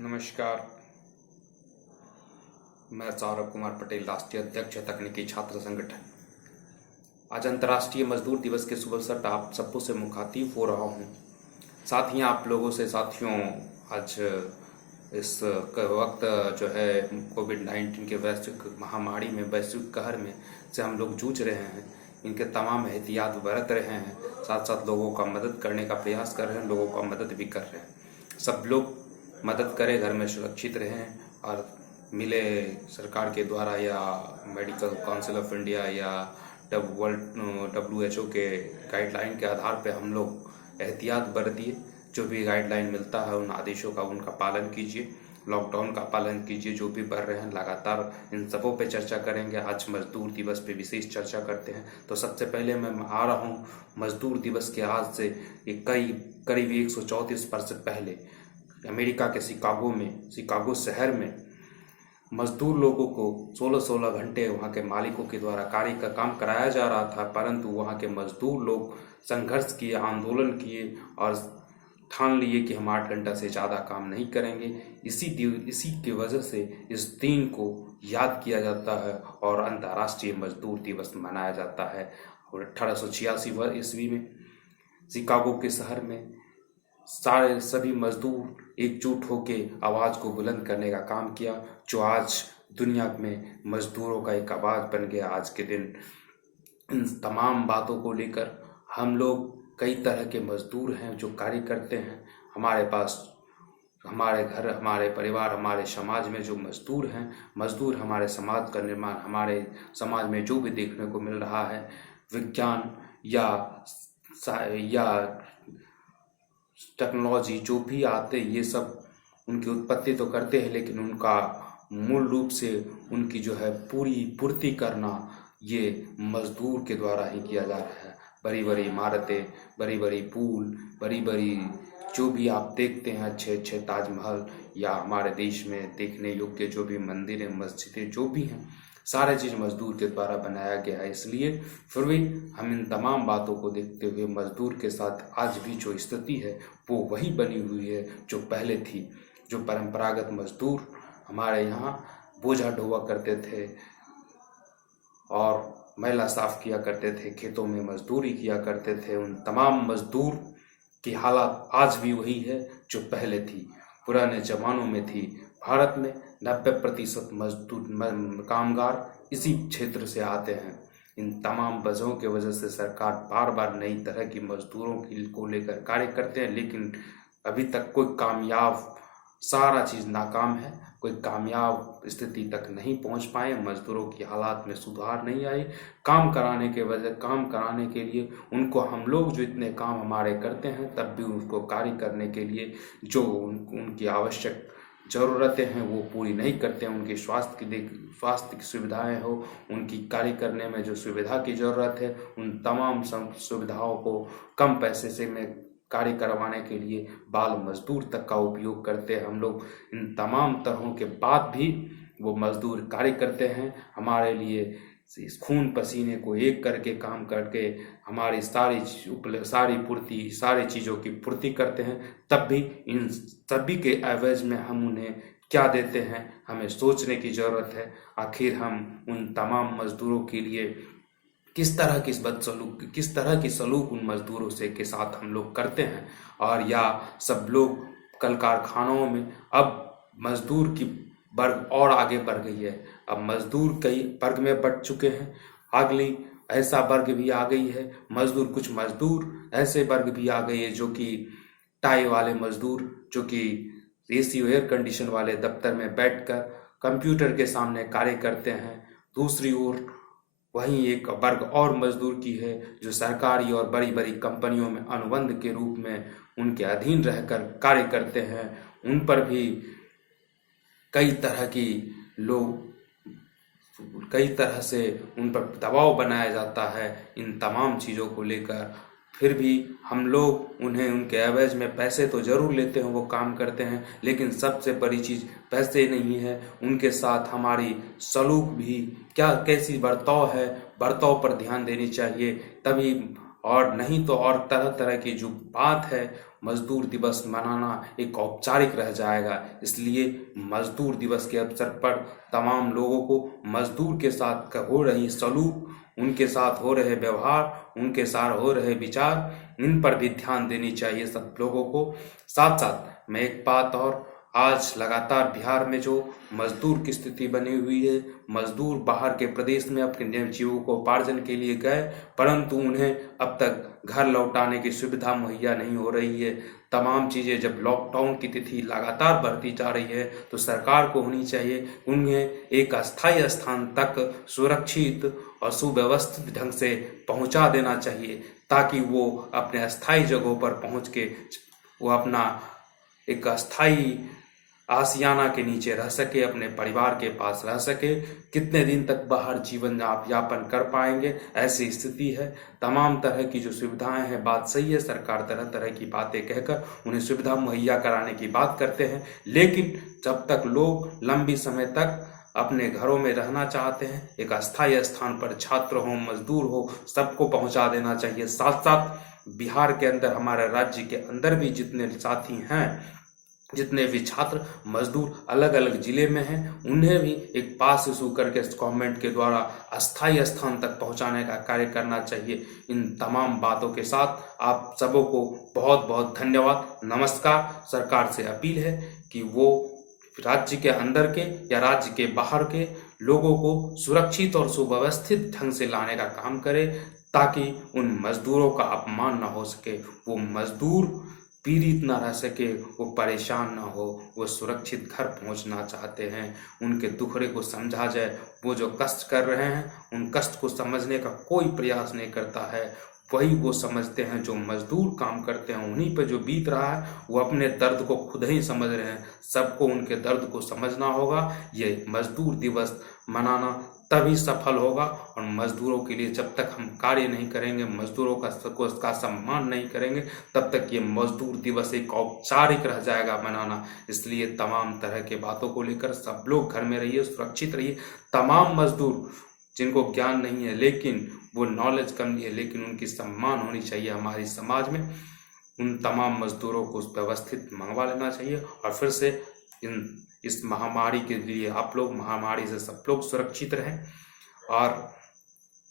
नमस्कार। मैं सौरभ कुमार पटेल, राष्ट्रीय अध्यक्ष तकनीकी छात्र संगठन। आज अंतर्राष्ट्रीय मजदूर दिवस के शुभ अवसर पर आप सबको से मुखातिब हो रहा हूँ। साथ ही आप लोगों से साथियों, आज इस वक्त जो है कोविड-19 के वैश्विक महामारी में, वैश्विक कहर में से हम लोग जूझ रहे हैं। इनके तमाम एहतियात बरत रहे हैं, साथ साथ लोगों का मदद करने का प्रयास कर रहे हैं, लोगों का मदद भी कर रहे हैं। सब लोग मदद करें, घर में सुरक्षित रहें और मिले सरकार के द्वारा या मेडिकल काउंसिल ऑफ इंडिया या WHO के गाइडलाइन के आधार पे हम लोग एहतियात बरतिए। जो भी गाइडलाइन मिलता है उन आदेशों का उनका पालन कीजिए, लॉकडाउन का पालन कीजिए। जो भी बढ़ रहे हैं लगातार इन सबों पे चर्चा करेंगे। आज मजदूर दिवस पे विशेष चर्चा करते हैं। तो सबसे पहले मैं आ रहा हूँ मजदूर दिवस के आज से करीब 134 वर्ष पहले अमेरिका के शिकागो शहर में मजदूर लोगों को 16-16 घंटे वहाँ के मालिकों के द्वारा कार्य का काम कराया जा रहा था, परंतु वहाँ के मजदूर लोग संघर्ष किए, आंदोलन किए और ठान लिए कि हम 8 घंटा से ज़्यादा काम नहीं करेंगे। इसी की वजह से इस दिन को याद किया जाता है और अंतर्राष्ट्रीय मजदूर दिवस मनाया जाता है। और 1886 ईस्वी में शिकागो के शहर में सभी मजदूर एकजुट होकर आवाज़ को बुलंद करने का काम किया, जो आज दुनिया में मजदूरों का एक आवाज़ बन गया। आज के दिन इन तमाम बातों को लेकर हम लोग कई तरह के मजदूर हैं जो कार्य करते हैं। हमारे पास हमारे घर, हमारे परिवार, हमारे समाज में जो मजदूर हैं, मजदूर हमारे समाज का निर्माण, हमारे समाज में जो भी देखने को मिल रहा है, विज्ञान या टेक्नोलॉजी जो भी आते, ये सब उनकी उत्पत्ति तो करते हैं, लेकिन उनका मूल रूप से उनकी जो है पूरी पूर्ति करना ये मजदूर के द्वारा ही किया जा रहा है। बड़ी बड़ी इमारतें, बड़ी बड़ी पुल, बड़ी बड़ी जो भी आप देखते हैं, अच्छे अच्छे ताजमहल या हमारे देश में देखने योग्य जो भी मंदिर हैं, मस्जिदें जो भी हैं, सारे चीज़ मजदूर के द्वारा बनाया गया है। इसलिए फिर भी हम इन तमाम बातों को देखते हुए मजदूर के साथ आज भी जो स्थिति है वो वही बनी हुई है जो पहले थी। जो परंपरागत मजदूर हमारे यहाँ बोझा ढोआ करते थे और मैला साफ किया करते थे, खेतों में मजदूरी किया करते थे, उन तमाम मजदूर की हालत आज भी वही है जो पहले थी, पुराने जमानों में थी। भारत में 90% मजदूर कामगार इसी क्षेत्र से आते हैं। इन तमाम वजहों के वजह से सरकार बार बार नई तरह की मजदूरों को लेकर कार्य करते हैं, लेकिन अभी तक कोई कामयाब, सारा चीज़ नाकाम है। कोई कामयाब स्थिति तक नहीं पहुंच पाए, मजदूरों की हालात में सुधार नहीं आई। काम कराने के लिए उनको हम लोग जो इतने काम हमारे करते हैं, तब भी उनको कार्य करने के लिए जो उनकी आवश्यक ज़रूरतें हैं वो पूरी नहीं करते हैं। उनकी स्वास्थ्य की सुविधाएं हो, उनकी कार्य करने में जो सुविधा की ज़रूरत है, उन तमाम सुविधाओं को कम पैसे से में कार्य करवाने के लिए बाल मजदूर तक का उपयोग करते हैं हम लोग। इन तमाम तरहों के बाद भी वो मजदूर कार्य करते हैं हमारे लिए, खून पसीने को एक करके काम करके हमारी सारी चीज़ों की पूर्ति करते हैं। तब भी इन सभी के एवज में हम उन्हें क्या देते हैं, हमें सोचने की ज़रूरत है। आखिर हम उन तमाम मजदूरों के लिए किस तरह की सलूक उन मजदूरों से के साथ हम लोग करते हैं। और या सब लोग कल कारखानों में अब मजदूर की वर्ग और आगे बढ़ गई है। अब मजदूर कई वर्ग में बढ़ चुके हैं। अगली ऐसा वर्ग भी आ गई है कुछ मजदूर ऐसे वर्ग भी आ गई है जो कि टाई वाले मजदूर, जो कि एसी एयर कंडीशन वाले दफ्तर में बैठकर कंप्यूटर के सामने कार्य करते हैं। दूसरी ओर वहीं एक वर्ग और मजदूर की है जो सरकारी और बड़ी बड़ी कंपनियों में अनुबंध के रूप में उनके अधीन रहकर कार्य करते हैं। उन पर भी कई तरह से उन पर दबाव बनाया जाता है इन तमाम चीज़ों को लेकर। फिर भी हम लोग उन्हें उनके एवज में पैसे तो ज़रूर लेते हैं, वो काम करते हैं, लेकिन सबसे बड़ी चीज़ पैसे नहीं है, उनके साथ हमारी सलूक भी कैसी बर्ताव है, बर्ताव पर ध्यान देनी चाहिए। तभी और नहीं तो और तरह तरह की जो बात है मजदूर दिवस मनाना एक औपचारिक रह जाएगा। इसलिए मजदूर दिवस के अवसर पर तमाम लोगों को मजदूर के साथ हो रही सलूक, उनके साथ हो रहे व्यवहार, उनके साथ हो रहे विचार, इन पर भी ध्यान देनी चाहिए सब लोगों को। साथ साथ मैं एक बात और, आज लगातार बिहार में जो मजदूर की स्थिति बनी हुई है, मजदूर बाहर के प्रदेश में अपने जीविकोपार्जन के लिए गए, परंतु उन्हें अब तक घर लौटाने की सुविधा मुहैया नहीं हो रही है। तमाम चीज़ें जब लॉकडाउन की तिथि लगातार बढ़ती जा रही है तो सरकार को होनी चाहिए उन्हें एक अस्थायी स्थान तक सुरक्षित और सुव्यवस्थित ढंग से पहुंचा देना चाहिए, ताकि वो अपने अस्थायी जगहों पर पहुंच के वो अपना एक अस्थायी आशियाना के नीचे रह सके, अपने परिवार के पास रह सके। कितने दिन तक बाहर जीवन यापन कर पाएंगे, ऐसी स्थिति है। तमाम तरह की जो सुविधाएं हैं, बात सही है, सरकार तरह तरह की बातें कहकर उन्हें सुविधा मुहैया कराने की बात करते हैं, लेकिन जब तक लोग लंबी समय तक अपने घरों में रहना चाहते हैं, एक अस्थायी स्थान पर छात्र हो, मजदूर हो, सबको पहुंचा देना चाहिए। साथ साथ बिहार के अंदर, हमारे राज्य के अंदर भी जितने साथी हैं, जितने भी छात्र मजदूर अलग अलग जिले में हैं, उन्हें भी एक पास इशू करके गवर्नमेंट के द्वारा अस्थायी स्थान तक पहुंचाने का कार्य करना चाहिए। इन तमाम बातों के साथ आप सबों को बहुत बहुत धन्यवाद, नमस्कार। सरकार से अपील है कि वो राज्य के अंदर के या राज्य के बाहर के लोगों को सुरक्षित और सुव्यवस्थित ढंग से लाने का काम करे, ताकि उन मजदूरों का अपमान ना हो सके, वो मजदूर पीड़ित ना रह सके, वो परेशान ना हो, वो सुरक्षित घर पहुंचना चाहते हैं। उनके दुखड़े को समझा जाए, वो जो कष्ट कर रहे हैं उन कष्ट को समझने का कोई प्रयास नहीं करता है। वही वो समझते हैं जो मजदूर काम करते हैं, उन्हीं पे जो बीत रहा है, वो अपने दर्द को खुद ही समझ रहे हैं। सबको उनके दर्द को समझना होगा। ये मजदूर दिवस मनाना तभी सफल होगा, और मजदूरों के लिए जब तक हम कार्य नहीं करेंगे, मजदूरों का सम्मान नहीं करेंगे, तब तक ये मजदूर दिवस एक औपचारिक रह जाएगा मनाना। इसलिए तमाम तरह के बातों को लेकर सब लोग घर में रहिए, सुरक्षित रहिए। तमाम मजदूर जिनको ज्ञान नहीं है, लेकिन वो नॉलेज कम है, लेकिन उनकी सम्मान होनी चाहिए हमारी समाज में, उन तमाम मजदूरों को व्यवस्थित मंगवा लेना चाहिए। और फिर से इस महामारी के लिए आप लोग, महामारी से सब लोग सुरक्षित रहें और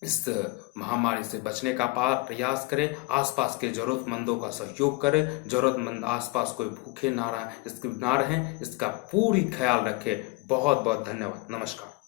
इस महामारी से बचने का प्रयास करें। आसपास के जरूरतमंदों का सहयोग करें, जरूरतमंद आसपास कोई भूखे ना रहें, इसका पूरी ख्याल रखें। बहुत बहुत धन्यवाद, नमस्कार।